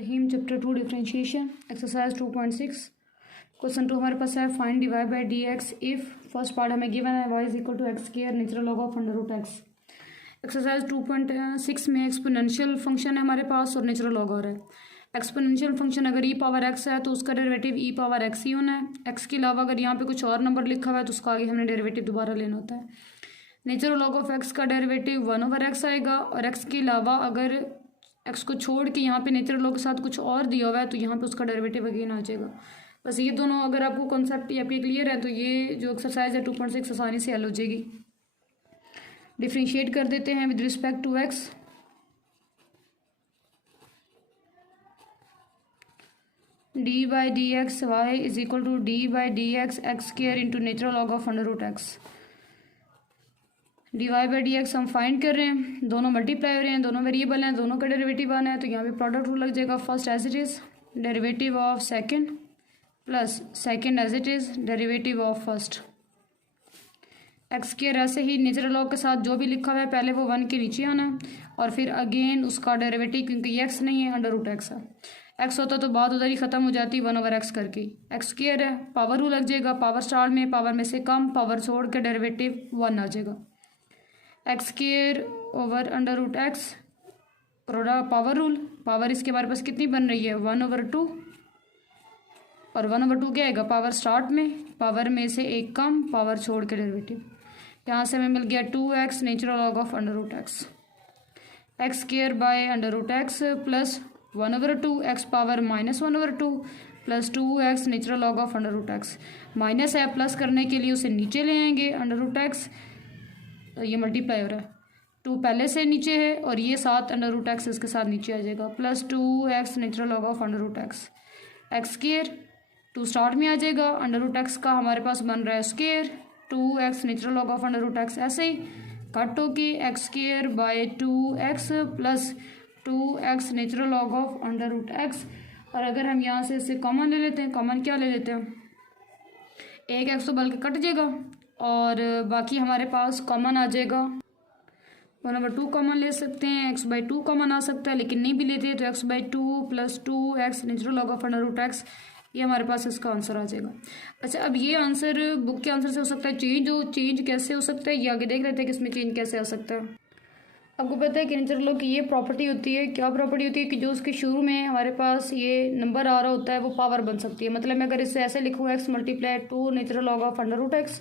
रहीम chapter 2 differentiation exercise 2.6 question 2 हमारे पास है find divide by D X if first part हमें गिवन है Y is equal to x square natural log of under root X. Exercise 2.6 में exponential function है हमारे पास और natural log आ रहा है। एक्सपोनेंशियल फंक्शन अगर ई पावर एक्स है तो उसका डेरिवेटिव ई पावर एक्स ही होना है। एक्स के अलावा अगर यहाँ पे कुछ और नंबर लिखा हुआ है तो उसका आगे हमने डेरिवेटिव दोबारा लेना होता है। नेचुरल लॉग ऑफ एक्स का डेरिवेटिव 1/x आएगा और एक्स के अलावा अगर एक्स को छोड़ के यहाँ पे नेचुरल लॉग के साथ कुछ और दिया हुआ है तो यहाँ पे उसका डेरिवेटिव अगेन आ जाएगा। बस ये दोनों अगर आपको कॉन्सेप्ट या पे क्लियर है तो ये जो एक्सरसाइज है 2.6 आसानी से हल हो जाएगी। डिफ्रेंशिएट कर देते हैं with respect to X. D by D x Y is equal to D by D X square into natural log of under root X. D Y by D x हम फाइंड कर रहे हैं, दोनों multiply हो रहे हैं, दोनों variable हैं, दोनों का डेरिवेटिव आना है तो यहाँ पे प्रोडक्ट रूल लग जाएगा। First as it is derivative of second plus second as it is derivative of first. X square ऐसे ही नेचुरल लॉग के साथ जो भी लिखा हुआ है पहले वो 1 के नीचे आना है और फिर अगेन उसका डेरिवेटिव, क्योंकि ये एक्स नहीं है अंडर रूट एक्स है। एक्स होता तो बात उधर ही ख़त्म हो जाती 1/x करके। एक्स स्क्वायर है, पावर रूल लग जाएगा, पावर स्टार्ट में पावर में से कम, पावर छोड़ के डेरिवेटिव 1 आ जाएगा। X square over under root X product power rule, power इसके हमारे पास कितनी बन रही है 1/2 और 1/2 क्या आएगा पावर स्टार्ट में, पावर में से एक कम, पावर छोड़ के डेरिवेटिव। यहाँ से हमें मिल गया 2x natural log of under root X. X square by under root X plus 1/2 X power -1/2 plus 2x natural log of under root x. Minus है, प्लस करने के लिए उसे नीचे ले आएंगे अंडर रूट एक्स, ये मल्टीप्लाई हो रहा है, 2 पहले से नीचे है और ये 7 अंडर रूट एक्स इसके साथ नीचे आ जाएगा plus 2x natural log of under root X. X square 2 start में आ जाएगा, अंडर रूट एक्स का हमारे पास बन रहा है square 2x natural log of under root X, ऐसे ही कट होके X square by 2x plus 2x natural log of under root X. और अगर हम यहाँ से इसे कॉमन ले लेते हैं, कॉमन क्या ले लेते हैं, एक एक्स तो बल्कि कट जाएगा और बाकी हमारे पास कॉमन आ जाएगा 1/2 कॉमन ले सकते हैं, x/2 कॉमन आ सकता है, लेकिन नहीं भी लेते तो x/2 plus 2x natural log of under root X, ये हमारे पास इसका आंसर आ जाएगा। अच्छा, अब ये आंसर बुक के आंसर से हो सकता है चेंज कैसे हो सकता है ये आगे देख लेते हैं कि इसमें चेंज कैसे आ सकता है। आपको पता है कि नेचुरल लॉग की ये प्रॉपर्टी होती है, क्या प्रॉपर्टी होती है कि जो उसके शुरू में हमारे पास ये नंबर आ रहा होता है वो पावर बन सकती है। मतलब मैं अगर इसे ऐसे लिखूँ x multiply 2 natural log of under root X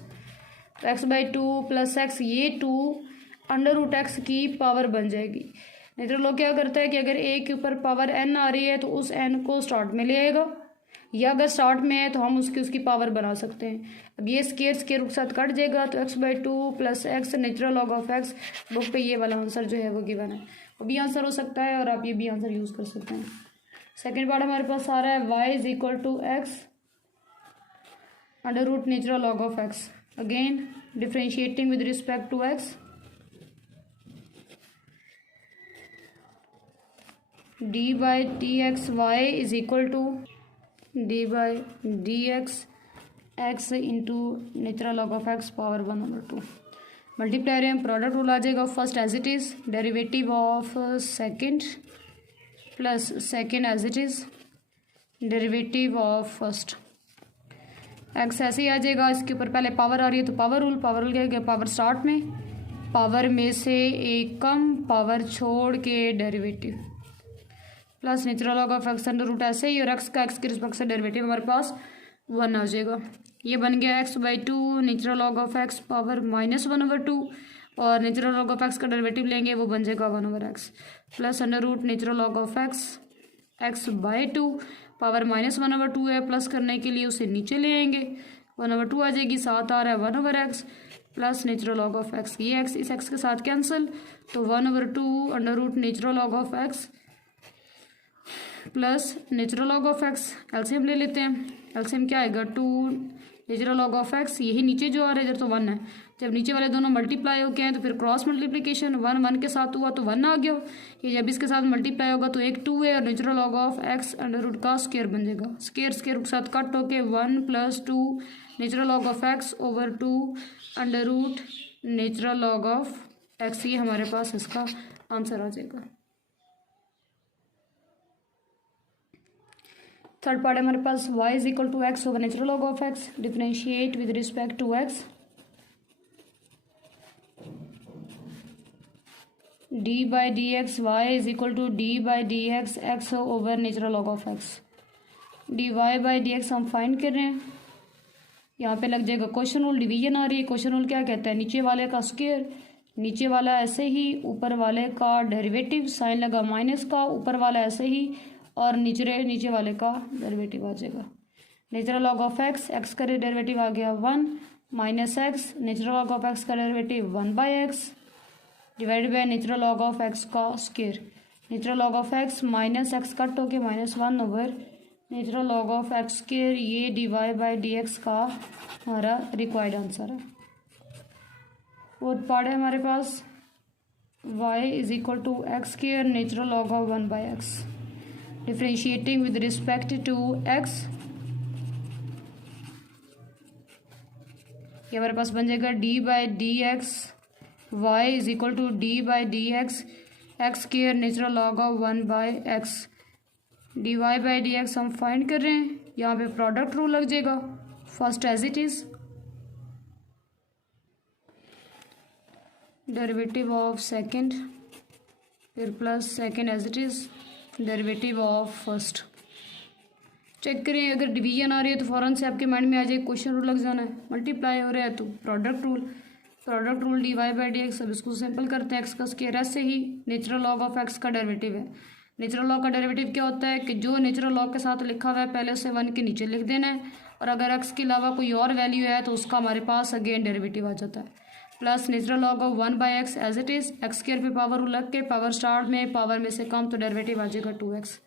तो x/2 प्लस x, ये 2 अंडर रूट एक्स की पावर बन जाएगी। नेचुरल लॉग क्या करता है कि अगर a के ऊपर पावर n आ रही है तो उस n को स्टार्ट में ले आएगा, या अगर स्टार्ट में है तो हम उसकी पावर बना सकते हैं। अब ये स्केयर के साथ कट जाएगा तो x/2 plus x natural log of x। Book पे ये वाला आंसर जो है वो गिवन है, वो भी आंसर हो सकता है और आप ये भी आंसर यूज़ कर सकते हैं। सेकेंड पार्ट हमारे पास आ रहा है y is equal to x under root natural log of x। Again differentiating with respect to x, D by D x Y is equal to D by D X into natural log of X power 1/2। Multiply रहे हैं, product rule आ जाएगा। First as it is derivative of second plus second as it is derivative of first. X ऐसे ही आ जाएगा, इसके ऊपर पहले पावर आ रही है तो पावर रूल क्या है, पावर स्टार्ट में, पावर में से एक कम, पावर छोड़ के derivative plus natural log of X under root ऐसे ही, और एक्स का एक्स के रिस्पेक्ट से डेरिवेटिव हमारे पास 1 आ जाएगा। ये बन गया x/2 natural log of X power -1/2 और नेचुरल लॉग ऑफ एक्स का डेरिवेटिव लेंगे वो बन जाएगा 1/x plus under root natural log of X x/2 power -1/2 है, प्लस करने के लिए उसे नीचे ले आएंगे 1/2 आ जाएगी, साथ आ रहा है 1/x plus natural log of X. ये एक्स इस एक्स के साथ कैंसिल तो 1/2 under root natural log of X plus natural log of X. LCM ले लेते हैं, एलसीएम क्या आएगा 2 नेचुरल लॉग ऑफ एक्स, यही नीचे जो आ रहा है इधर तो 1 है, जब नीचे वाले दोनों मल्टीप्लाई हो गए हैं तो फिर क्रॉस मल्टीप्लिकेशन 1 के साथ हुआ तो 1 आ गया, ये जब इसके साथ मल्टीप्लाई होगा तो एक 2 है और natural log of X under root का स्क्वायर बन जाएगा। स्क्वायर के साथ कट होके 1 plus 2 natural log of X over 2 under root natural log of X, ये हमारे पास इसका आंसर आ जाएगा। थर्ड पार्ट है हमारे पास y is equal to X over natural log of X, differentiate with respect to X, D by D x Y is equal to D by D x X over natural log of X, D Y by D x हम find कर रहे हैं। यहाँ पे लग जाएगा question rule, division आ रही है। क्वेश्चन रूल क्या कहता है, नीचे वाले का स्क्वायर, नीचे वाला ऐसे ही, ऊपर वाले का डेरिवेटिव, साइन लगा माइनस का, ऊपर वाला ऐसे ही, और नीचे वाले का डेरिवेटिव आ जाएगा। Natural log of x, x का डेरिवेटिव आ गया 1 minus x, natural log of x का derivative 1 by x divided by natural log of x का square. Natural log of x minus x cut होके -1 over natural log of x square, ये d Y by D x का हमारा required answer है। Fourth part है हमारे पास y is equal to x square natural log of 1 by x, differentiating with respect to x, ये हमारे पास बन जाएगा d by D x Y is equal to D by D x x square natural log of 1 by x, D Y by D x हम find कर रहे हैं। यहाँ पे प्रोडक्ट रूल लग जाएगा, first as it is, derivative of second, फिर plus second as it is, derivative of first. Check करें, अगर डिवीजन आ रही है तो फ़ौरन से आपके माइंड में आ जाए क्वेश्चन रूल लग जाना है, मल्टीप्लाई हो रहा है तो product rule D Y by D X. अब इसको सिंपल करते हैं, एक्स का स्क्वायर ऐसे ही, नेचुरल लॉग ऑफ एक्स का डेरिवेटिव है। नेचुरल लॉग का डेरिवेटिव क्या होता है कि जो नेचुरल लॉग के साथ लिखा हुआ है पहले उसे 1 के नीचे लिख देना है, और अगर एक्स के अलावा कोई और वैल्यू है तो उसका हमारे पास अगेन डेरिवेटिव आ जाता है। Plus natural log of 1 by X as it is, X square पे पावर लग के, पावर स्टार्ट में पावर में से कम तो डेरिवेटिव आ जाएगा 2x।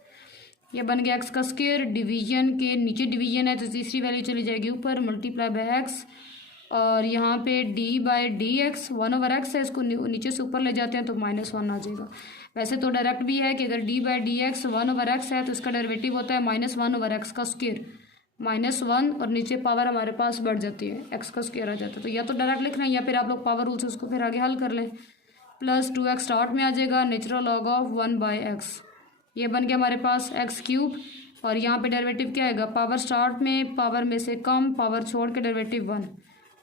ये बन गया एक्स का स्क्वायर, डिवीजन के नीचे डिवीजन है तो तीसरी वैल्यू चली जाएगी ऊपर, मल्टीप्लाई बाय एक्स, और यहाँ पे D by D x 1 over x है, इसको नीचे से ऊपर ले जाते हैं तो -1 आ जाएगा। वैसे तो डायरेक्ट भी है कि अगर D by D x 1 over x है तो इसका डेरिवेटिव होता है -1 ओवर एक्स का स्क्वायर, -1 और नीचे पावर हमारे पास बढ़ जाती है, एक्स का स्क्वायर आ जाता है। तो या तो डायरेक्ट लिखना है या फिर आप लोग पावर रूल से उसको फिर आगे हल कर लें। प्लस 2x स्टार्ट में आ जाएगा, natural log of 1 by x, ये बन गया हमारे पास एक्स क्यूब, और यहाँ पे डेरिवेटिव क्या आएगा, पावर स्टार्ट में पावर में से कम, पावर छोड़ के derivative 1,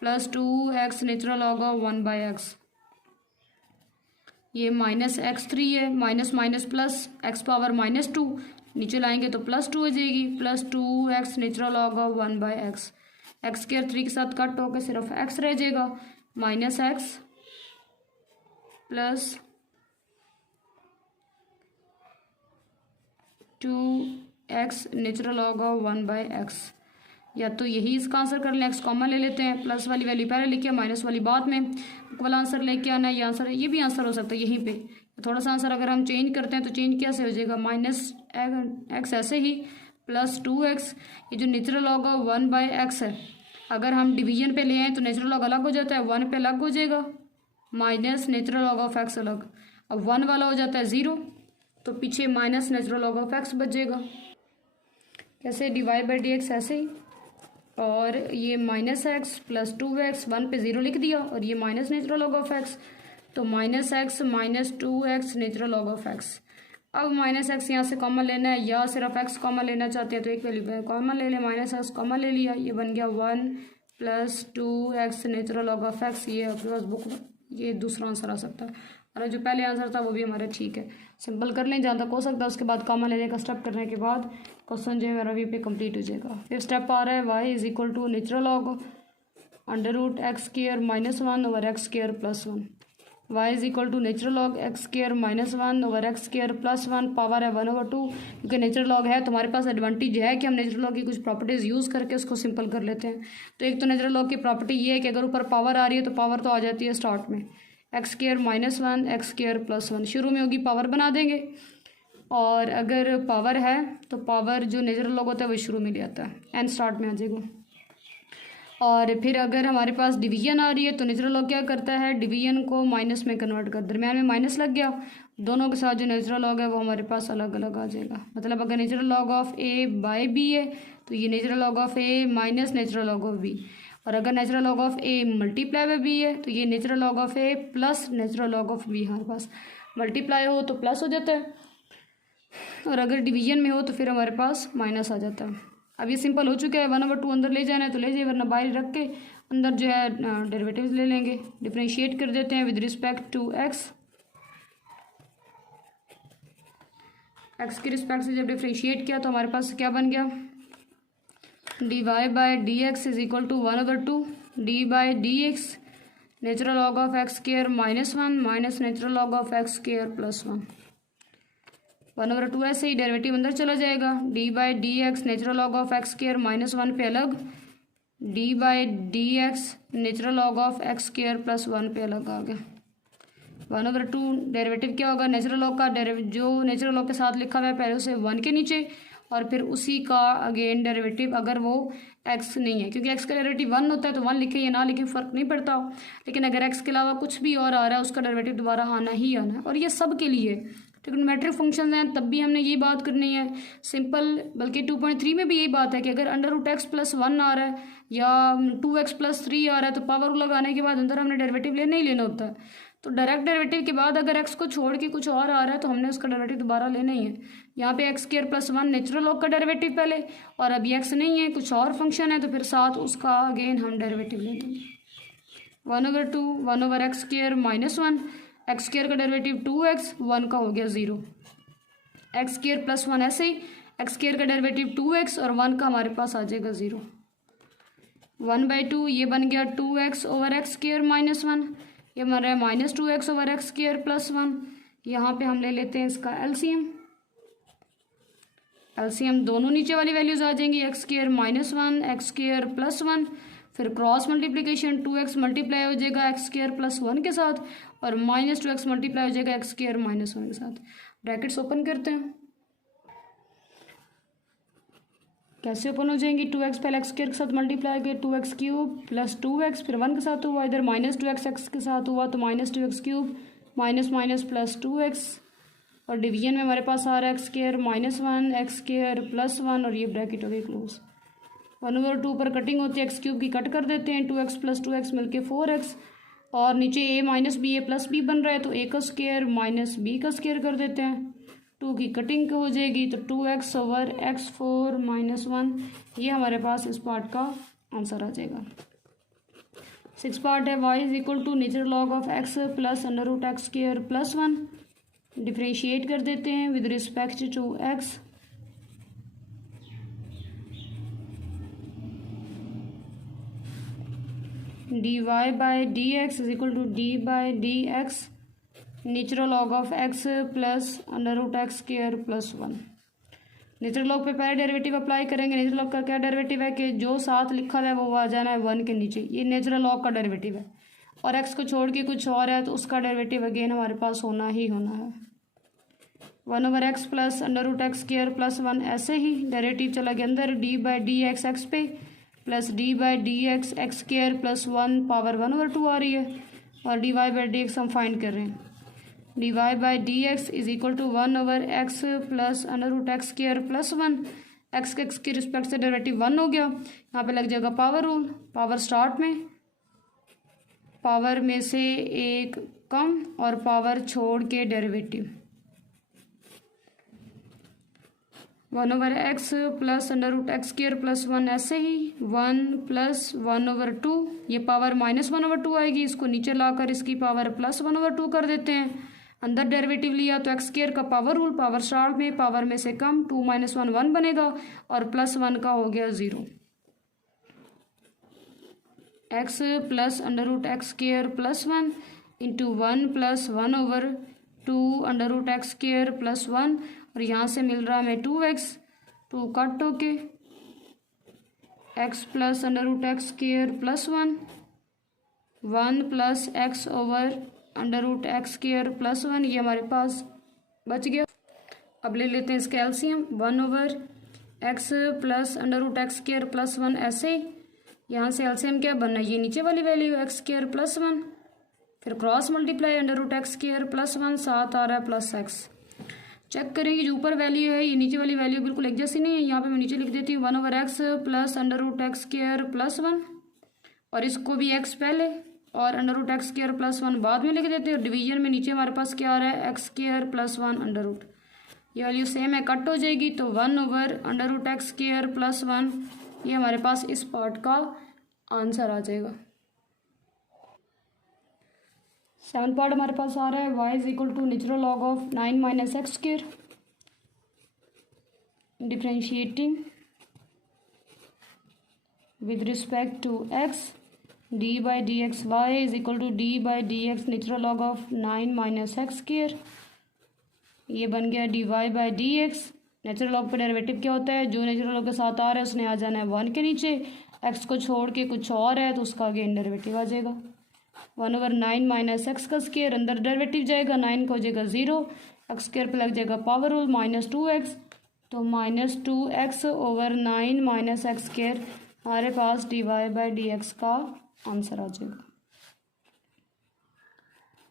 plus 2x natural log of 1 by x, ये -x3 है, minus minus plus, x power -2 नीचे लाएंगे तो +2 हो जाएगी, plus 2x natural log of 1 by x, x square 3 के साथ कट होकर सिर्फ x रह जाएगा, -x plus 2x natural log of 1 by x. या तो यही इसका आंसर कर लें, एक्स कॉमन ले लेते हैं, प्लस वाली वैल्यू पहले लिखिए, माइनस वाली बाद में, वाला आंसर लेके आना है। ये आंसर, ये भी आंसर हो सकता है यहीं पे। थोड़ा सा आंसर अगर हम चेंज करते हैं तो चेंज कैसे हो जाएगा, -x ऐसे ही, प्लस 2x, ये जो natural log of 1 by x है, अगर हम डिवीजन पे ले आए तो नेचुरल लॉग अलग हो जाता है, 1 पे अलग हो जाएगा, minus natural log of x अलग, अब 1 वाला हो जाता है 0, तो पीछे minus natural log of X बचेगा। कैसे, D Y by D X ऐसे ही, और ये -x प्लस 2x, 1 पे 0 लिख दिया, और ये minus natural log of x, तो -x minus 2x natural log of x. अब -x यहाँ से कॉमन लेना है, या सिर्फ x कॉमन लेना चाहते हैं तो एक वैल्यू कॉमन ले लें, -x कॉमन ले लिया, ये बन गया 1 plus 2x natural log of X. ये आपके पास बुक, ये दूसरा आंसर आ सकता है, और जो पहले आंसर था वो भी हमारा ठीक है। सिंपल कर लें जहाँ तक हो सकता है, उसके बाद कॉमन लेने का स्टेप करने के बाद क्वेश्चन जो है मेरा वी पे कंप्लीट हो जाएगा। फिर स्टेप आ रहा है y is equal to natural log √x square -1 over x square plus 1, y is equal to natural log x square -1 over x square plus 1, power है 1/2, क्योंकि नेचुरल लॉग है तो हमारे पास एडवांटेज है कि हम नेचुरल लॉग की कुछ प्रॉपर्टीज़ यूज़ करके उसको सिंपल कर लेते हैं। तो एक तो नेचुरल लॉग की प्रॉपर्टी ये है कि अगर ऊपर पावर आ रही है तो पावर तो आ जाती है स्टार्ट में, x square -1 x square plus 1 शुरू में होगी, पावर बना देंगे, और अगर पावर है तो पावर जो नेचुरल लॉग होता है वो शुरू में ले आता है, एन स्टार्ट में आ जाएगा। और फिर अगर हमारे पास डिवीजन आ रही है तो नेचुरल लॉग क्या करता है, डिवीजन को माइनस में कन्वर्ट कर, दरम्यान में माइनस लग गया, दोनों के साथ जो नेचुरल लॉग है वो हमारे पास अलग अलग आ जाएगा। मतलब अगर natural log of a by b है तो ये natural log of a minus natural log of b, और अगर natural log of a multiply by b है तो ये natural log of a plus natural log of b, हमारे पास multiply हो तो प्लस हो जाता है। और अगर डिवीजन में हो तो फिर हमारे पास माइनस आ जाता है। अब ये सिंपल हो चुका है, 1/2 अंदर ले जाना है तो ले जाइए, वरना बाहर रख के अंदर जो है डेरिवेटिव ले लेंगे। डिफ्रेंशिएट कर देते हैं with respect to X. X के रिस्पेक्ट से जब डिफ्रेंशिएट किया तो हमारे पास क्या बन गया, dy/dx is equal to 1/2 d/dx natural log of x square -1 minus natural log of x square +1। 1/2 ऐसे ही डेरिवेटिव अंदर चला जाएगा। d/dx natural log of x square -1 पे अलग, d/dx natural log of x square +1 पे अलग आ गया। 1/2 डेरिवेटिव क्या होगा, नेचुरल लॉग का जो नेचुरल लॉग के साथ लिखा हुआ है पहले उसे 1 के नीचे, और फिर उसी का अगेन डेरिवेटिव अगर वो x नहीं है, क्योंकि x का डेरिवेटिव 1 होता है तो 1 लिखें या ना लिखें फ़र्क नहीं पड़ता। लेकिन अगर x के अलावा कुछ भी और आ रहा है उसका डेरिवेटिव दोबारा आना ही आना है, और ये सब के लिए ट्रिग्नोमेट्रिक फंक्शंस हैं तब भी हमने ये बात करनी है सिंपल। बल्कि 2.3 में भी यही बात है कि अगर √x+1 आ रहा है या 2x+3 आ रहा है तो पावर लगाने के बाद अंदर हमने डेरिवेटिव लेना ही लेना होता है। तो डायरेक्ट डेरिवेटिव के बाद अगर x को छोड़ के कुछ और आ रहा है तो हमने उसका डेरिवेटिव दोबारा लेना ही है। यहाँ पे x² +1 नेचुरल लॉग का डेरिवेटिव पहले, और अभी x नहीं है कुछ और फंक्शन है तो फिर साथ उसका अगेन हम डेरिवेटिव ले देंगे। 1/2 1/x² -1, x² का डेरिवेटिव 2x, 1 का हो गया 0। x² +1 ऐसे ही, x² का डेरिवेटिव 2x और 1 का हमारे पास आ जाएगा 0। 1/2 ये बन गया 2x/x² -1, ये बन रहा है -2x/x² +1। यहाँ पे हम ले लेते हैं इसका एलसीएम। एलसीएम दोनों नीचे वाली वैल्यूज आ जाएंगी, x² -1 x² +1, फिर क्रॉस मल्टीप्लिकेशन 2x मल्टीप्लाई हो जाएगा x² +1 के साथ, और -2x मल्टीप्लाई हो जाएगा x² -1 के साथ। ब्रैकेट्स ओपन करते हैं, कैसे ओपन हो जाएंगी, 2x पहले x² के साथ मल्टीप्लाई किया 2x³ + 2x, फिर 1 के साथ हुआ, इधर -2x x के साथ हुआ तो -2x³ माइनस -2x, और डिवीजन में हमारे पास आ रहा है x² -1 x² +1, और ये ब्रैकेट हो गई क्लोज। 1/2 पर कटिंग होती है, x³ की कट कर देते हैं, 2x + 2x मिलके 4x, और नीचे a - b a + b बन रहा है तो a का स्क्वायर - b का स्क्वायर कर देते हैं। 2 की कटिंग हो जाएगी तो 2x/x4 - 1, ये हमारे पास इस पार्ट का आंसर आ जाएगा। 6 पार्ट है, y is equal to natural log of x plus √x² +1। Differentiate कर देते हैं with respect to x। dy/dx is equal to d/dx natural log of x plus √x² +1। Natural log पे पहले derivative apply करेंगे। Natural log का क्या derivative है कि जो साथ लिखा है वो आ जाना है 1 के नीचे, ये नेचुरल लॉग का डेरिवेटिव है, और x को छोड़ के कुछ और है तो उसका डेरिवेटिव अगेन हमारे पास होना ही होना है। 1/x प्लस √x² +1, ऐसे ही डेरिवेटिव चला गया अंदर, d/dx x पे प्लस d/dx x² +1 पावर 1/2 आ रही है, और dy/dx हम फाइंड कर रहे हैं। dy/dx is equal to 1/x plus √x² +1। x के रिस्पेक्ट से डेरिवेटिव 1 हो गया, यहाँ पे लग जाएगा पावर रूल। पावर स्टार्ट में, पावर में से एक कम और पावर छोड़ के डेरिवेटिव। 1/x प्लस √x² +1, ऐसे ही 1 + 1/2, ये पावर -1/2 आएगी, इसको नीचे लाकर इसकी पावर +1/2 कर देते हैं। अंदर डेरिवेटिव लिया तो x² का पावर रूल, पावर स्टार्ट में पावर में से कम, 2 - 1 1 बनेगा, और +1 का हो गया 0। x plus √x² +1 into 1 + 1/2 √x² +1, और यहाँ से मिल रहा है हमें 2x, 2 कट होके x प्लस √x² +1, 1 + x/√x² +1, ये हमारे पास बच गया। अब ले लेते हैं इसका एलसीएम। 1/x प्लस √x² +1, ऐसे यहाँ से एलसीएम क्या बनना है, ये नीचे वाली वैल्यू x² +1, फिर क्रॉस मल्टीप्लाई √x² +1, साथ आ रहा है +x। चेक करेंगे जो ऊपर वैल्यू है ये नीचे वाली वैल्यू बिल्कुल एक जैसी नहीं है, यहाँ पे मैं नीचे लिख देती हूँ 1/x प्लस √x² +1, और इसको भी x पहले और √x² +1 बाद में लिख देते हैं। डिवीजन में नीचे हमारे पास क्या आ रहा है x² +1 √। ये वैल्यू सेम है, कट हो जाएगी तो 1/√x² + 1, ये हमारे पास इस पार्ट का आंसर आ जाएगा। 7 पार्ट हमारे पास आ रहा है y = natural log of 9 - x², differentiating with respect to x, d/dx y = d/dx natural log of 9 - x²। ये बन गया dy/dx। नेचुरल लॉग पे डेरिवेटिव क्या होता है, जो नेचुरल लॉग के साथ आ रहा है उसने आ जाना है 1 के नीचे, x को छोड़ के कुछ और है तो उसका अगेन डेरिवेटिव आ जाएगा। 1/9 - x², अंदर डेरिवेटिव जाएगा, 9 का हो जाएगा 0, x² पे लग जाएगा पावर रूल -2x, तो -2x/9 - x² हमारे पास dy/dx का आंसर आ जाएगा।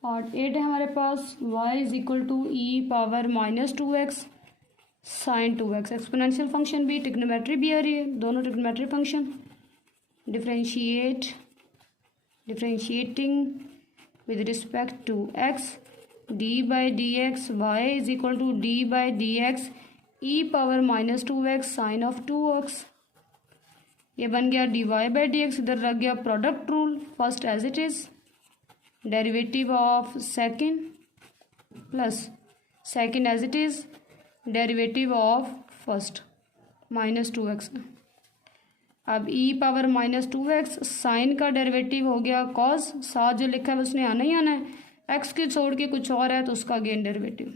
पार्ट 8 है हमारे पास y = e⁻−2x sin 2x। Exponential function भी, ट्रिग्नोमेट्री भी आ रही है, दोनों trigonometry function. Differentiating with respect to x, d/dx y = d/dx e⁻−2x sin of 2x। ये बन गया dy/dx, इधर लग गया product rule, first as it is, derivative of second plus second as it is, derivative of first -2x। अब e⁻−2x sign का derivative हो गया cos, साथ जो लिखा है उसने आना ही आना है, x के छोड़ के कुछ और है तो उसका again derivative,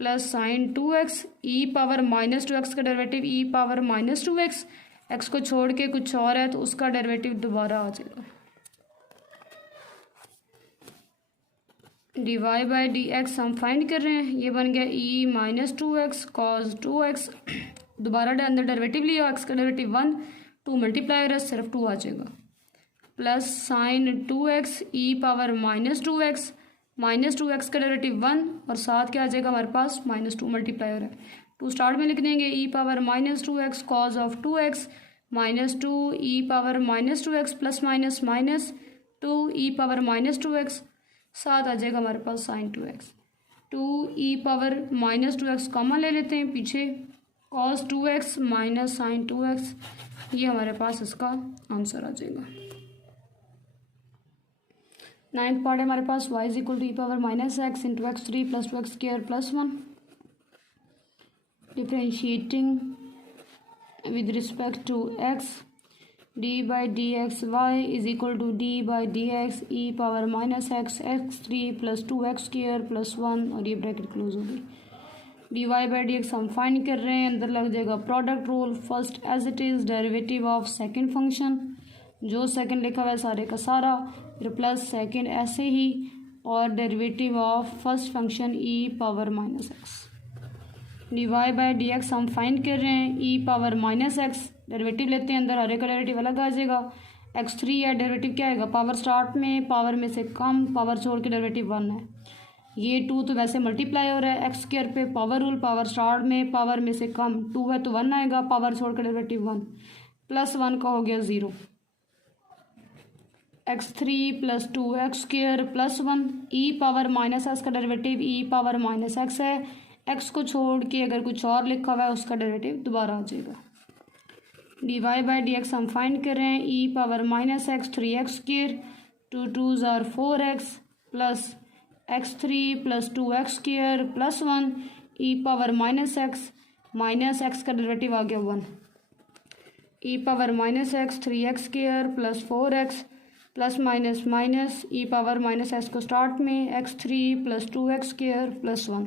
plus sign 2x, e⁻−2x का डेरिवेटिव e⁻−2x, x को छोड़ के कुछ और है तो उसका डेरिवेटिव दोबारा आ जाएगा। dy/dx हम फाइंड कर रहे हैं, ये बन गया e-2x cos 2x, दोबारा अंदर डेरिवेटिव लिया, x का डेरिवेटिव 1, 2 मल्टीप्लाई है सिर्फ 2 आ जाएगा, plus sign 2x e⁻−2x, -2x का डेरिवेटिव 1 और साथ क्या आ जाएगा हमारे पास -2 मल्टीप्लाई हो रहा है, 2 स्टार्ट में लिख देंगे e⁻−2x cos of 2x -2 e⁻−2x plus minus -2 e⁻−2x, साथ आ जाएगा हमारे पास साइन 2x, 2 e⁻−2x कॉमन ले लेते हैं पीछे, cos 2x minus sign 2x, ये हमारे पास इसका आंसर आ जाएगा। 9th पार्ट है हमारे पास y = e⁻−x × x3 + 2x² + 1, differentiating with respect to x, d/dx y = d/dx e⁻−x x3 + 2x² + 1, और ये ब्रैकेट क्लोज हो गई। dy/dx हम फाइंड कर रहे हैं, अंदर लग जाएगा product rule, first as it is, derivative of second function, जो सेकंड लिखा हुआ है सारे का सारा, फिर प्लस सेकंड ऐसे ही, और derivative of first function e⁻−x। dy/dx हम फाइंड कर रहे हैं, e⁻−x डेरिवेटिव लेते हैं, अंदर हरे का डेरिवेटिव अलग आ जाएगा, x3 है, डेरिवेटिव क्या आएगा, पावर स्टार्ट में पावर में से कम, पावर छोड़ के डेरिवेटिव 1 है, ये 2 तो वैसे मल्टीप्लाई हो रहा है, x² पे पावर रूल, पावर स्टार्ट में पावर में से कम, 2 है तो 1 आएगा, पावर छोड़ के डेरिवेटिव 1, प्लस 1 का हो गया 0, x3 + 2x² + 1, e⁻−x का डेरिवेटिव e⁻−x है, x को छोड़ के अगर कुछ और लिखा हुआ है उसका डेरिवेटिव दोबारा आ जाएगा। dy/dx हम फाइंड कर रहे हैं, e⁻−x 3x², 2 2s are 4x plus x3 + 2x² + 1 e⁻−x minus x का डेरिवेटिव आ गया 1, e⁻−x 3x² + 4x plus minus minus e⁻−x को स्टार्ट में x3 + 2x² + 1,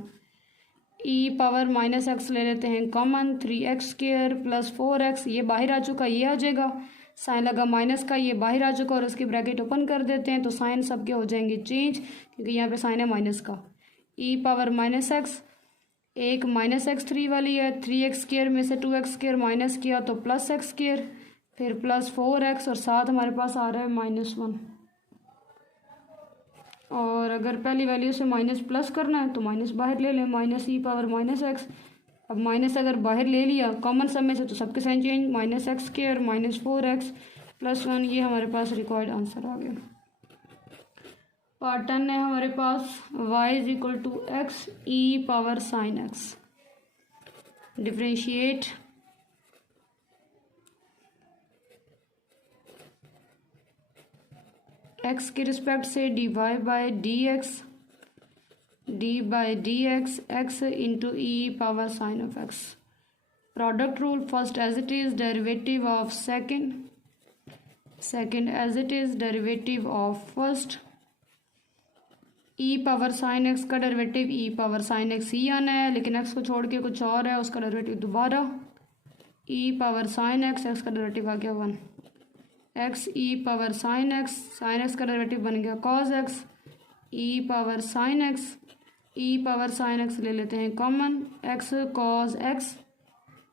e⁻−x ले लेते हैं कॉमन, 3x² + 4x, ये बाहर आ चुका, ये आ जाएगा, साइन लगा माइनस का, ये बाहर आ चुका और इसकी ब्रैकेट ओपन कर देते हैं तो साइन सबके हो जाएंगे चेंज, क्योंकि यहाँ पे साइन है माइनस का, e⁻−x, एक -x3 वाली है, 3x² में से 2x² माइनस किया तो प्लस x², फिर प्लस 4x और साथ हमारे पास आ रहा है -1, और अगर पहली वैल्यू से माइनस प्लस करना है तो माइनस बाहर ले लें, -e⁻−x, अब माइनस अगर बाहर ले लिया कॉमन सब में से तो सबके साइन चेंज, -x² -4x + 1, ये हमारे पास रिक्वायर्ड आंसर आ गया। पार्ट 10 है हमारे पास y is equal to x e power sine x. Differentiate x के रिस्पेक्ट से dy by D x D by D x x into e power sine of x. Product rule first as it is, derivative of second as it is, derivative of first. E power sine x का derivative e power sine x ही आना है, लेकिन x को छोड़ के कुछ और है, उसका डेरिवेटिव दोबारा ई पावर साइन एक्स, एक्स का डेरिवेटिव आ गया 1, x e power sine x का डेरिवेटिव बन गया cos x e power sine x, e power sine x ले लेते हैं common, x cos x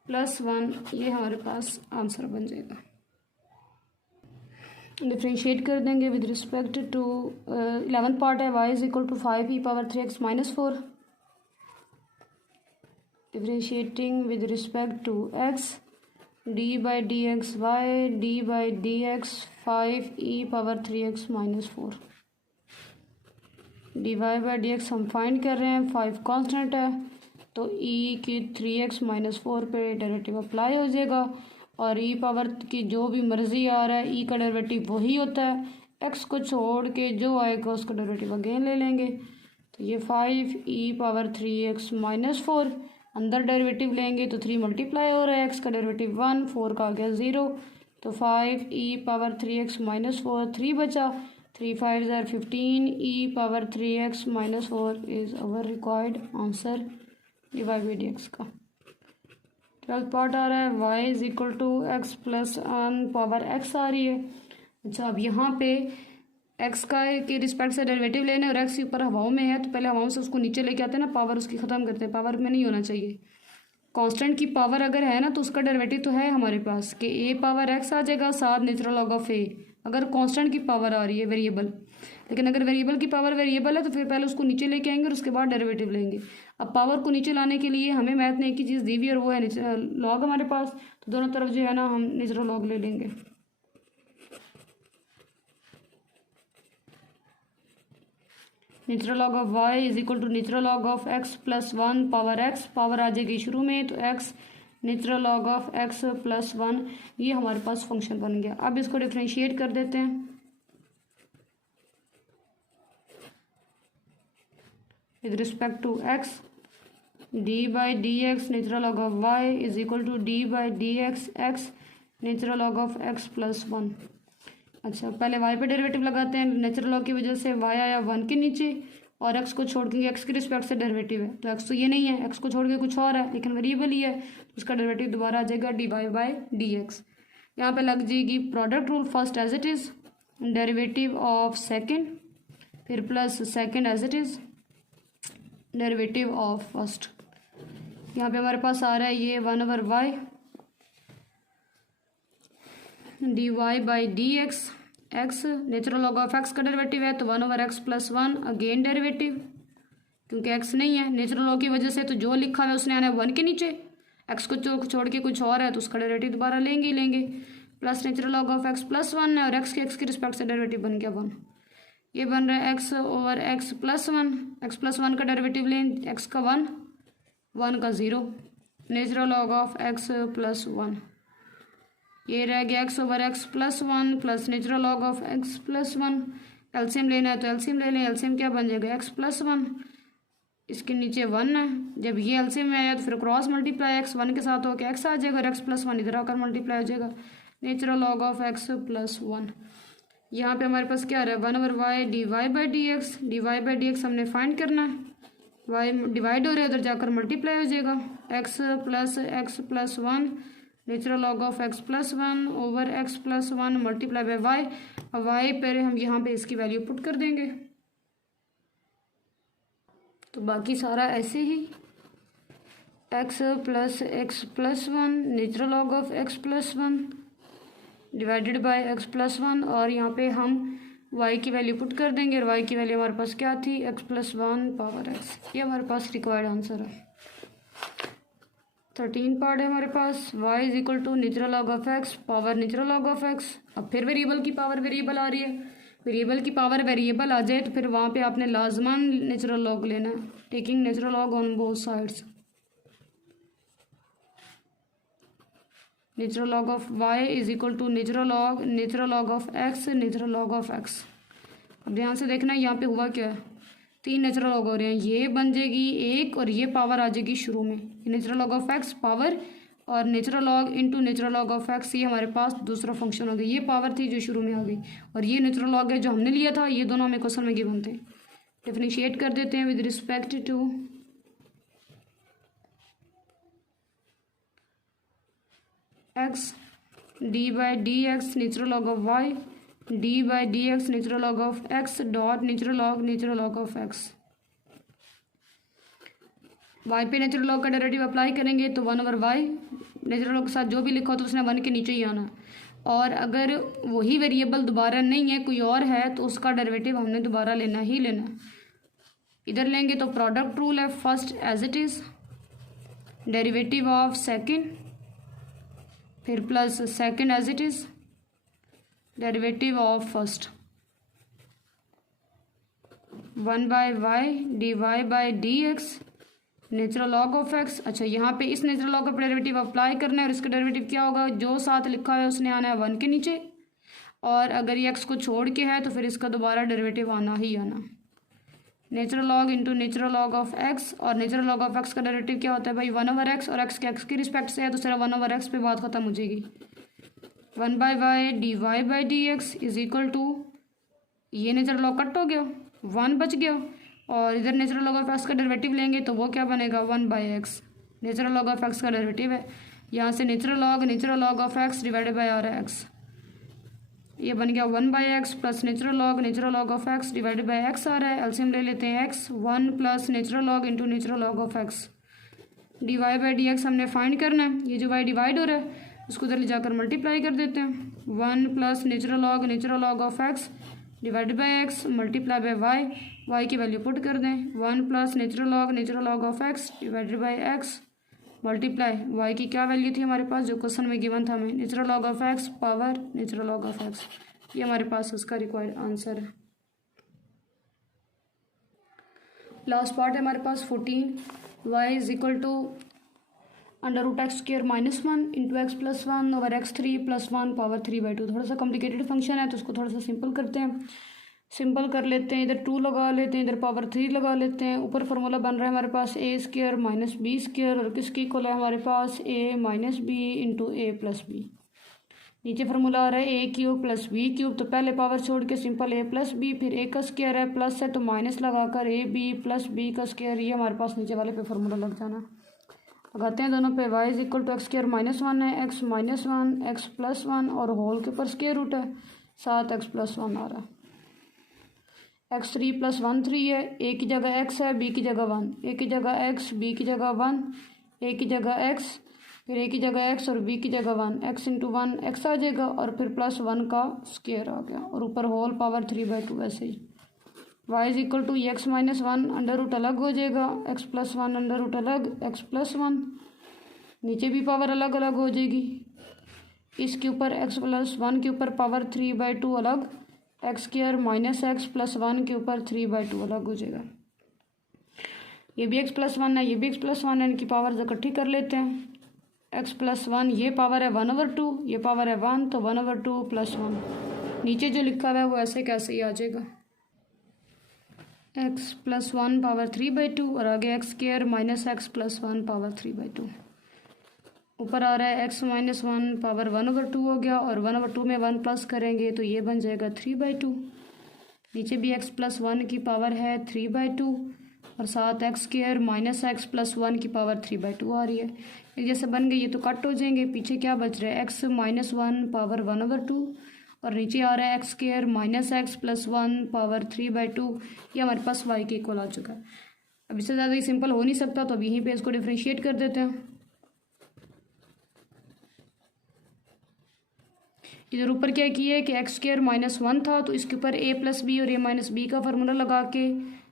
plus 1, ये हमारे पास आंसर बन जाएगा। डिफ्रेंशिएट कर देंगे विद रिस्पेक्ट टू 11 पार्ट है, y is equal to 5 e power 3x minus 4। Differentiating with respect to x, D by D x y d by D x 5 e power 3x minus 4। D Y by D x हम find कर रहे हैं, 5 constant है तो e की 3x minus 4 पे derivative apply हो जाएगा, और ई पावर की जो भी मर्जी आ रहा है ई का डेरिवेटिव वही होता है, एक्स को छोड़ के जो आएगा उसका डेरिवेटिव अगेन ले लेंगे। तो ये 5 ई पावर 3x माइनस 4, अंदर डेरिवेटिव लेंगे तो 3 मल्टीप्लाई हो रहा है, एक्स का डेरिवेटिव 1, 4 का आ गया 0, तो 5 ई पावर 3x माइनस 4, 3 बचा, 3 5 ज़ार 15 e power 3x minus 4 is our required answer divide by D x का। 12th पार्ट आ रहा है, y is equal to x plus 1 power x आ रही है। अच्छा, अब यहाँ पे x का के रिस्पेक्ट से डेरिवेटिव लेने और x ऊपर हवाओं में है, तो पहले हवाओं से उसको नीचे लेके आते हैं ना, पावर उसकी ख़त्म करते हैं, पावर में नहीं होना चाहिए। कांस्टेंट की पावर अगर है ना तो उसका डेरिवेटिव तो है हमारे पास कि a पावर x आ जाएगा साथ नेचुरल लॉग ऑफ a, अगर कांस्टेंट की पावर आ रही है वेरिएबल। लेकिन अगर वेरिएबल की पावर वेरिएबल है तो फिर पहले उसको नीचे लेके आएंगे और उसके बाद डेरिवेटिव लेंगे। अब पावर को नीचे लाने के लिए हमें मैथ ने एक ही चीज़ दी हुई और वो है लॉग हमारे पास, तो दोनों तरफ जो है ना हम नेचुरल लॉग ले लेंगे। Natural log of y is equal to natural log of x plus 1 power x, power आ जाएगी शुरू में तो x natural log of x plus 1, ये हमारे पास फंक्शन बन गया। अब इसको डिफ्रेंशिएट कर देते हैं with respect to x, D by D x natural log of y is equal to D by D x x natural log of x plus 1। अच्छा, पहले y पे डेरिवेटिव लगाते हैं, नेचुरल लॉग की वजह से y आया 1 के नीचे और x को छोड़ के x के रिस्पेक्ट से डेरिवेटिव है, तो x तो ये नहीं है, x को छोड़ के कुछ और है लेकिन वेरिएबल ही है, तो उसका डेरिवेटिव दोबारा आ जाएगा d Y by D x. यहाँ पर लग जाएगी product rule first as it is, derivative of second, फिर plus second as it is, derivative of first. यहाँ पे हमारे पास आ रहा है ये 1/y d Y by D x, x natural log of x का डेरिवेटिव है तो 1/x प्लस 1 अगेन डेरिवेटिव, क्योंकि x नहीं है नेचुरल लॉग की वजह से, तो जो लिखा हुआ है उसने आना है 1 के नीचे, x को छोड़ के कुछ और है तो उसका डेरिवेटिव दोबारा लेंगे ही लेंगे, plus natural log of x plus 1 है और x के रिस्पेक्ट से डेरिवेटिव बन गया 1, ये बन रहा है x over x plus 1, x plus 1 का डेरिवेटिव लें, x का 1, 1 का 0, natural log of x plus 1, ये रह गया x over x plus 1 plus natural log of x plus 1। LCM लेना है तो एलसीएम ले लें, एलसीएम क्या बन जाएगा x प्लस 1, इसके नीचे 1 है, जब ये एलसीएम में आया तो फिर क्रॉस मल्टीप्लाई x 1 के साथ होकर x आ जाएगा और x प्लस 1 इधर आकर मल्टीप्लाई हो जाएगा, natural log of x plus 1। यहाँ पे हमारे पास क्या आ रहा है 1/y d Y by D x, D Y by D x हमने फाइंड करना है, y डिवाइड हो रहा है उधर जाकर मल्टीप्लाई हो जाएगा, x plus 1 natural log of x plus 1 over x plus 1 multiply by y, अब वाई पर हम यहाँ पे इसकी वैल्यू पुट कर देंगे, तो बाकी सारा ऐसे ही x plus 1 natural log of x plus 1 divided by x plus 1, और यहाँ पे हम y की वैल्यू पुट कर देंगे और y की वैल्यू हमारे पास क्या थी x प्लस 1 पावर x, ये हमारे पास रिक्वायर्ड आंसर है। 13 पार्ट है हमारे पास, y is equal to natural log of x power natural log of x, अब फिर वेरिएबल की पावर वेरिएबल आ रही है, वेरिएबल की पावर वेरिएबल आ जाए तो फिर वहाँ पे आपने लाजमान नेचुरल लॉग लेना है, taking natural log on both sides. Natural log of y is equal to natural log of x natural log of x। अब ध्यान से देखना यहाँ पे हुआ क्या है, 3 नेचुरल लॉग हो रहे हैं, ये बन जाएगी 1 और ये पावर आ जाएगी शुरू में, natural log of x power और natural log into natural log of x, ये हमारे पास दूसरा फंक्शन हो गया। ये पावर थी जो शुरू में आ गई और ये नेचुरल लॉग है जो हमने लिया था, ये दोनों हमें क्वेश्चन में गिवन थे। डिफरेंशिएट कर देते हैं with respect to x D by D x natural log of y d by D x natural log of x dot natural log of x। y पे नेचुरल लॉग का derivative apply करेंगे तो 1/y, natural log के साथ जो भी लिखा हो तो उसने 1 के नीचे ही आना, और अगर वही वेरिएबल दोबारा नहीं है कोई और है तो उसका डेरिवेटिव हमने दोबारा लेना ही लेना। इधर लेंगे तो प्रोडक्ट रूल है, first as it is, derivative of second, फिर plus second as it is, derivative of first, 1/y dy by D x natural log of x। अच्छा, यहाँ पे इस नेचुरल लॉग का डेरिवेटिव अप्लाई करना है और इसका डेरिवेटिव क्या होगा, जो साथ लिखा है उसने आना है 1 के नीचे, और अगर ये x को छोड़ के है तो फिर इसका दोबारा डेरिवेटिव आना ही आना। Natural log into natural log of x, और नेचुरल लॉग ऑफ x का डेरिवेटिव क्या होता है भाई 1/x, और x के x की रिस्पेक्ट से है तो सिर्फ 1/x पे बात खत्म हो जाएगी। 1/y dy by D X is equal to, ये नेचुरल लॉग कट हो गया, 1 बच गया, और इधर नेचुरल लॉग ऑफ x का डेरिवेटिव लेंगे तो वो क्या बनेगा 1/x, natural log of x का डेरिवेटिव है, यहाँ से natural log of x divided by R है x, ये बन गया 1/x plus natural log of x divided by x आ रहा है, एलसीएम ले लेते हैं x, 1 plus natural log into natural log of x, dy by D x हमने फाइंड करना है, ये जो y डिवाइड हो रहा है उसको उधर ले जाकर मल्टीप्लाई कर देते हैं, 1 plus natural log of x divided by x multiply by y की वैल्यू पुट कर दें, 1 plus natural log of x divided by x multiply y की क्या वैल्यू थी हमारे पास जो क्वेश्चन में गिवन था हमें, natural log of x power natural log of x, ये हमारे पास उसका रिक्वायर्ड आंसर है। लास्ट पार्ट है हमारे पास 14, y is equal to √x² -1 into x plus 1 over x3 plus 1 power 3/2। थोड़ा सा कॉम्प्लिकेटेड फंक्शन है तो उसको थोड़ा सा सिंपल करते हैं, सिंपल कर लेते हैं, इधर 2 लगा लेते हैं, इधर पावर 3 लगा लेते हैं, ऊपर फार्मूला बन रहा है हमारे पास a² माइनस b², और किसकी इक्वल है हमारे पास a minus b into a plus b, नीचे फार्मूला आ रहा है a³ प्लस b³, तो पहले पावर छोड़ के सिंपल a प्लस बी, फिर a का स्क्वायर है, प्लस है तो माइनस लगाकर ab प्लस b का स्क्वायर, ये हमारे पास नीचे वाले पे फार्मूला लग जाना। लगाते हैं दोनों पे, y is equal to x² -1 है, x -1 x प्लस 1 और होल के ऊपर स्क्वायर रूट है, 7x प्लस 1 आ रहा है, x3 प्लस 1 3 है, a की जगह x है, b की जगह 1, a की जगह x, b की जगह 1, a की जगह x, फिर a की जगह x और b की जगह 1, x इंटू 1 x आ जाएगा और फिर प्लस 1 का स्क्वायर आ गया, और ऊपर होल पावर 3/2 ऐसे ही। y is equal to x minus 1 under root अलग हो जाएगा, x प्लस 1 अंडर रूट अलग, x प्लस 1, नीचे भी पावर अलग अलग हो जाएगी, इसके ऊपर x प्लस 1 के ऊपर पावर 3/2 अलग, x² माइनस x प्लस 1 के ऊपर 3/2 अलग हो जाएगा, ये भी x प्लस 1 है, ये भी x प्लस 1 है, इनकी पावर इकट्ठी कर लेते हैं, x प्लस 1 ये पावर है 1/2, ये पावर है 1 तो 1/2 प्लस 1, नीचे जो लिखा हुआ है वो ऐसे कैसे ही आ जाएगा, x प्लस 1 पावर 3/2 और आगे x² minus x plus 1 power 3/2, ऊपर आ रहा है x माइनस 1 पावर 1/2 हो गया, और 1/2 में 1 प्लस करेंगे तो ये बन जाएगा 3/2, नीचे भी x प्लस 1 की पावर है 3/2 और साथ x² माइनस x प्लस 1 की पावर 3/2 आ रही है, एक जैसे बन गई, ये तो कट हो जाएंगे, पीछे क्या बच रहा है x माइनस 1 पावर 1/2 और नीचे आ रहा है x² minus x plus 1 power 3/2, ये हमारे पास y के इक्वल आ चुका है। अब इससे ज़्यादा ही सिंपल हो नहीं सकता, तो अब यहीं पे इसको डिफ्रेंशिएट कर देते हैं। इधर ऊपर क्या किया है कि x² -1 था तो इसके ऊपर a प्लस बी और a माइनस बी का फार्मूला लगा के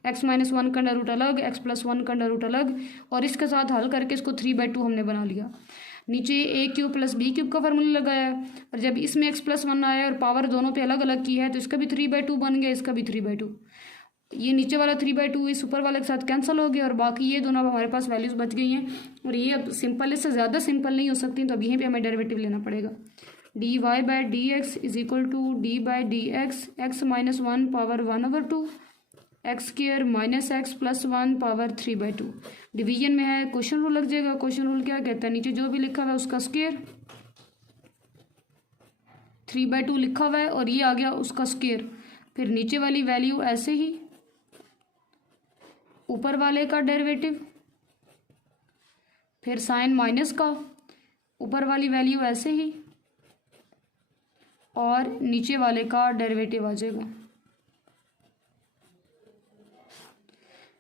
x माइनस 1 का अंडर रूट अलग, x प्लस 1 का अंडर रूट अलग, और इसके साथ हल करके इसको 3/2 हमने बना लिया। नीचे ए क्यूब प्लस बी क्यूब का फार्मूला लगाया है, और जब इसमें एक्स प्लस वन आया और पावर दोनों पे अलग अलग की है तो इसका भी 3/2 बन गया, इसका भी 3/2। ये नीचे वाला 3/2 इस ऊपर वाले के साथ कैंसिल हो गया और बाकी ये दोनों अब हमारे पास वैल्यूज़ बच गई हैं। और ये अब सिंपल, इससे ज़्यादा सिंपल नहीं हो सकती, तो अब यहीं पे हमें डेरिवेटिव लेना पड़ेगा। dy/dx is equal to d/dx x-1 power 1/2 x² minus x plus 1 power 3/2। Division में है, क्वेश्चन रूल लग जाएगा। क्वेश्चन रूल क्या कहता है, नीचे जो भी लिखा हुआ है उसका स्क्वायर, 3/2 लिखा हुआ है और ये आ गया उसका स्क्वायर। फिर नीचे वाली वैल्यू ऐसे ही, ऊपर वाले का डेरिवेटिव, फिर साइन माइनस का, ऊपर वाली वैल्यू ऐसे ही, और नीचे वाले का डेरिवेटिव आ जाएगा।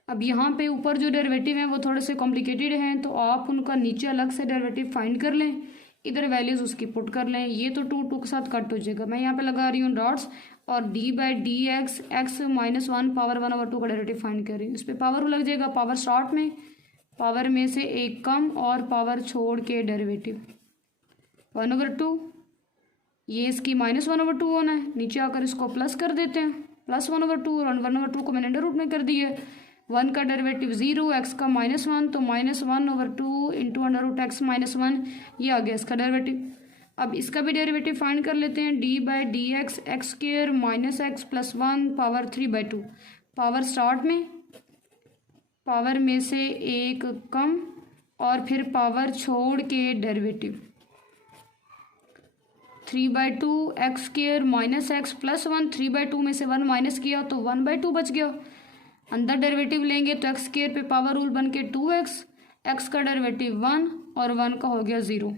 अब यहाँ पे ऊपर जो डेरिवेटिव हैं वो थोड़े से कॉम्प्लिकेटेड हैं, तो आप उनका नीचे अलग से डेरिवेटिव फाइंड कर लें, इधर वैल्यूज उसकी पुट कर लें। ये तो 2 के साथ कट हो जाएगा। मैं यहाँ पे लगा रही हूँ डॉट्स, और d/dx x-1 पावर 1/2 का डेरिवेटिव फाइंड कर रही हूँ। इस पर पावर लग जाएगा, पावर स्टार्ट में, पावर में से एक कम और पावर छोड़ के डेरिवेटिव 1/2। ये इसकी -1/2 होना है, नीचे आकर इसको प्लस कर देते हैं, +1/2, और 1/2 को मैंने अंडर रूट में कर दिया है। 1 का डेरिवेटिव 0, x का -1, तो -1/2 इंटू √x-1, ये आ गया इसका डेरिवेटिव। अब इसका भी डेरिवेटिव फाइंड कर लेते हैं, d/dx x² minus x plus 1 power 3/2। Power start में, पावर में से एक कम और फिर पावर छोड़ के derivative 3/2 x² minus x plus 1, 3/2 में से 1 माइनस किया तो 1/2 बच गया। अंदर डेरिवेटिव लेंगे तो x² पे पावर रूल बन के 2x, x का डेरिवेटिव 1 और 1 का हो गया 0।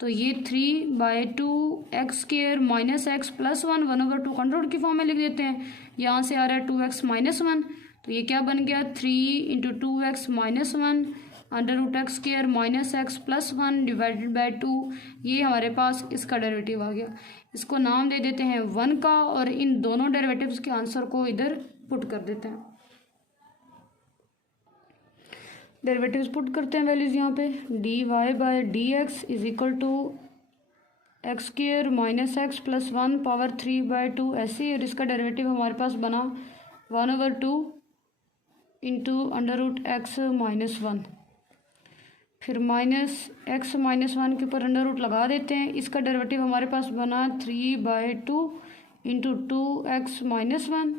तो ये 3/2 x² minus x plus 1 1/2 control की फॉर्म में लिख देते हैं। यहाँ से आ रहा है 2x माइनस 1, तो ये क्या बन गया 3 into 2x minus 1 √x² minus x plus 1 divided by 2। ये हमारे पास इसका डेरिवेटिव आ गया। इसको नाम दे देते हैं 1 का, और इन दोनों डेरिवेटिव्स के आंसर को इधर पुट कर देते हैं। डेरिवेटिव्स पुट करते हैं वैल्यूज यहाँ पे, dy/dx is equal to x² minus x plus 1 power 3/2 ऐसे, और इसका डेरिवेटिव हमारे पास बना 1/2 इंटू √x-1, फिर -x-1 के ऊपर अंडर रूट लगा देते हैं। इसका डेरिवेटिव हमारे पास बना 3/2 into 2x-1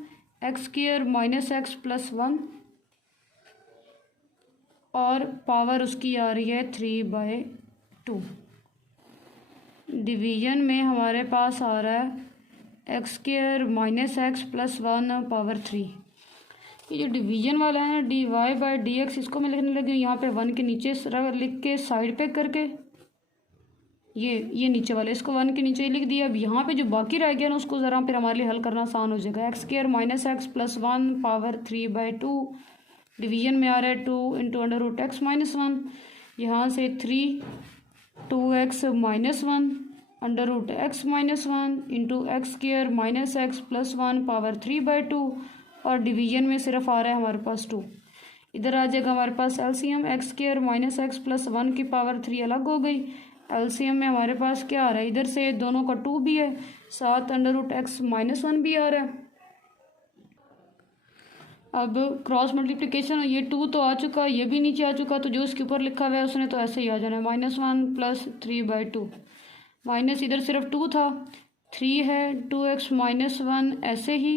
x² minus x plus 1, और पावर उसकी आ रही है 3/2। डिवीजन में हमारे पास आ रहा है x² minus x plus 1 power 3। ये जो डिवीजन वाला है ना dy/dx, इसको मैं लिखने लगी हूँ यहाँ पे 1 के नीचे लिख के साइड पे करके, ये नीचे वाले इसको 1 के नीचे ही लिख दिया। अब यहाँ पे जो बाकी रह गया ना उसको ज़रा फिर हमारे लिए हल करना आसान हो जाएगा। x² minus x plus 1 power 3/2, division में आ रहा है 2 इंटू √x-1, यहाँ से 3 2x minus 1 √x-1 into x² minus x plus 1 power 3/2, और डिवीजन में सिर्फ आ रहा है हमारे पास 2। इधर आ जाएगा हमारे पास LCM, x² minus x plus 1 की पावर 3 अलग हो गई। एलसीएम में हमारे पास क्या आ रहा है, इधर से दोनों का 2 भी है, साथ √x-1 भी आ रहा है। अब क्रॉस मल्टीप्लिकेशन, ये 2 तो आ चुका, ये भी नीचे आ चुका, तो जो इसके ऊपर लिखा हुआ है उसने तो ऐसे ही आ जाना है -1 प्लस 3/2। माइनस इधर सिर्फ 2 था, 3 है, 2x माइनस 1 ऐसे ही।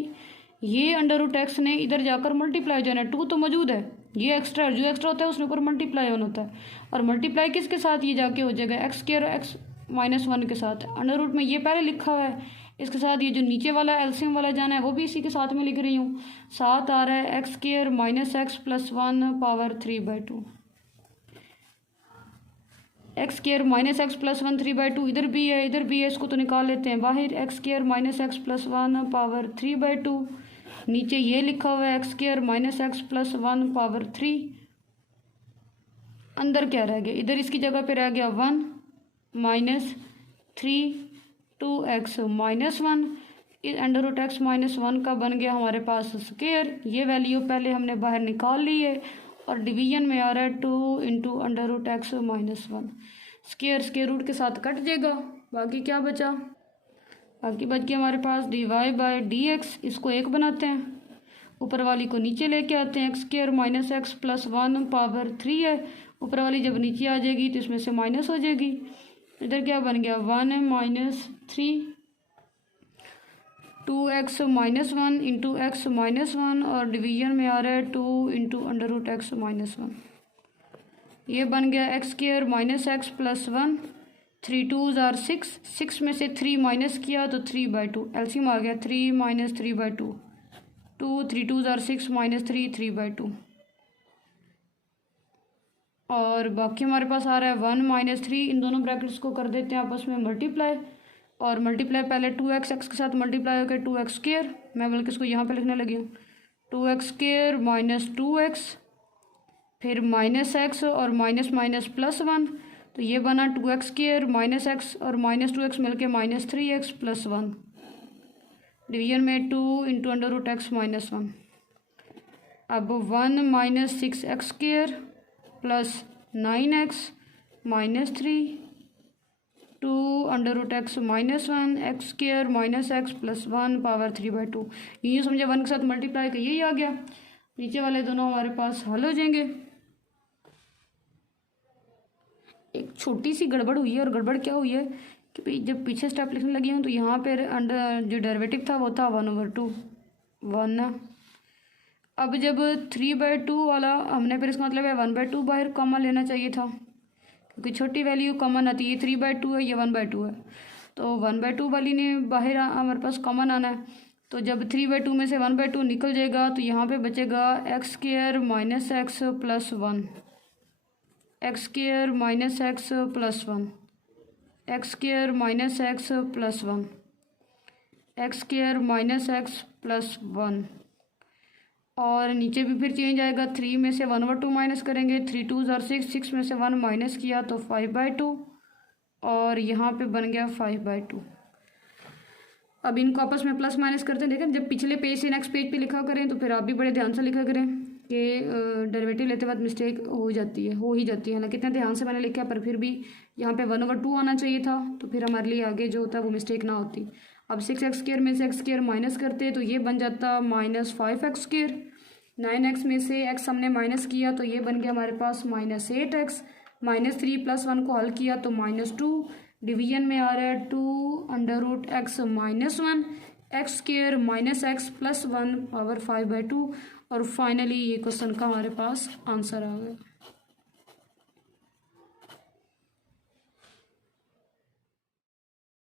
ये √x ने इधर जाकर मल्टीप्लाई जाना है, 2 तो मौजूद है, ये एक्स्ट्रा, जो एक्स्ट्रा होता है उसने ऊपर मल्टीप्लाई ऑन होता है, और मल्टीप्लाई किसके साथ ये जाके हो जाएगा x² x माइनस 1 के साथ। अंडर रूट में ये पहले लिखा हुआ है, इसके साथ ये जो नीचे वाला एलसीएम वाला जाना है वो भी इसी के साथ में लिख रही हूँ। साथ आ रहा है x² minus x plus 1 power 3/2, x² minus x plus 1 3/2 इधर भी है, इधर भी है, इसको तो निकाल लेते हैं बाहर। x² minus x plus 1 power 3/2, नीचे ये लिखा हुआ है x² minus x plus 1 power 3। अंदर क्या रह गया, इधर इसकी जगह पे रह गया 1 माइनस 3 2x माइनस 1, √x-1 का बन गया हमारे पास स्क्वायर। ये वैल्यू पहले हमने बाहर निकाल ली है, और डिवीजन में आ रहा है 2 into √x-1। Square square root के साथ कट जाएगा, बाकी क्या बचा, बाकी बच गया हमारे पास dy बाई डी एक्स। इसको एक बनाते हैं, ऊपर वाली को नीचे लेके आते हैं, x square minus x plus 1 power 3 है। ऊपर वाली जब नीचे आ जाएगी तो इसमें से माइनस हो जाएगी। इधर क्या बन गया 1 minus 3 2x minus 1 into x minus 1 और डिवीजन में आ रहा है 2 into under root x minus 1। ये बन गया x square minus x plus 1। 3 2s are 6, 6 में से 3 माइनस किया तो 3/2 एलसीएम आ गया 3 माइनस 3/2। 2 3 2s आर 6 माइनस 3 3/2 और बाकी हमारे पास आ रहा है 1 माइनस 3। इन दोनों ब्रैकेट्स को कर देते हैं आपस में मल्टीप्लाई, और मल्टीप्लाई पहले 2x एक्स के साथ मल्टीप्लाई होकर 2x स्क्वायर, मैं बल्कि इसको यहाँ पे लिखने लगी हूँ 2x स्क्वायर माइनस 2x, फिर माइनस एक्स और माइनस माइनस प्लस 1, तो ये बना 2x स्क्वायर माइनस एक्स और माइनस 2x मिलके माइनस 3x प्लस 1। डिवीजन में 2 into under root x minus 1। अब 1 minus 6x square plus 9x minus 3 2 under root x minus 1 x square minus x plus 1 power 3/2। ये समझे 1 के साथ multiply का यही आ गया। नीचे वाले दोनों हमारे पास हल हो जाएंगे। एक छोटी सी गड़बड़ हुई है, और गड़बड़ क्या हुई है कि भाई जब पीछे स्टेप लिखने लगी हूँ तो यहाँ पर अंडर जो डेरिवेटिव था वो था 1/2 1। अब जब 3/2 वाला हमने फिर इसका मतलब है 1/2 बाहर कॉमन लेना चाहिए था, क्योंकि छोटी वैल्यू कॉमन आती है। 3/2 है, ये 1/2 है, तो 1/2 वाली ने बाहर हमारे पास कॉमन आना है। तो जब 3/2 में से 1/2 निकल जाएगा तो यहाँ पे बचेगा x square minus x plus 1 x square minus x plus 1 x square minus x plus 1 x square minus x plus 1 और नीचे भी फिर चेंज आएगा। 3 में से 1/2 माइनस करेंगे, 3 2s आर 6, 6 में से 1 माइनस किया तो 5/2 और यहाँ पे बन गया 5/2। अब इनको आपस में प्लस माइनस करते हैं। देखें जब पिछले पेज से नेक्स्ट पेज पे लिखा करें तो फिर आप भी बड़े ध्यान से लिखा करें कि डेरिवेटिव लेते वक्त मिस्टेक हो ही जाती है ना, कितने ध्यान से मैंने लिखा, पर फिर भी यहाँ पे 1/2 आना चाहिए था, तो फिर हमारे लिए आगे जो होता है वो मिस्टेक ना होती। अब 6x स्क्वायर में से x स्क्वायर माइनस करते तो ये बन जाता माइनस 5x स्क्वायर। 9x में से x हमने माइनस किया तो ये बन गया हमारे पास माइनस 8x। माइनस 3 प्लस 1 को हल किया तो माइनस 2। डिवीजन में आ रहा है 2 under root x minus 1 x square minus x plus 1 power 5/2 और फाइनली ये क्वेश्चन का हमारे पास आंसर आ गया।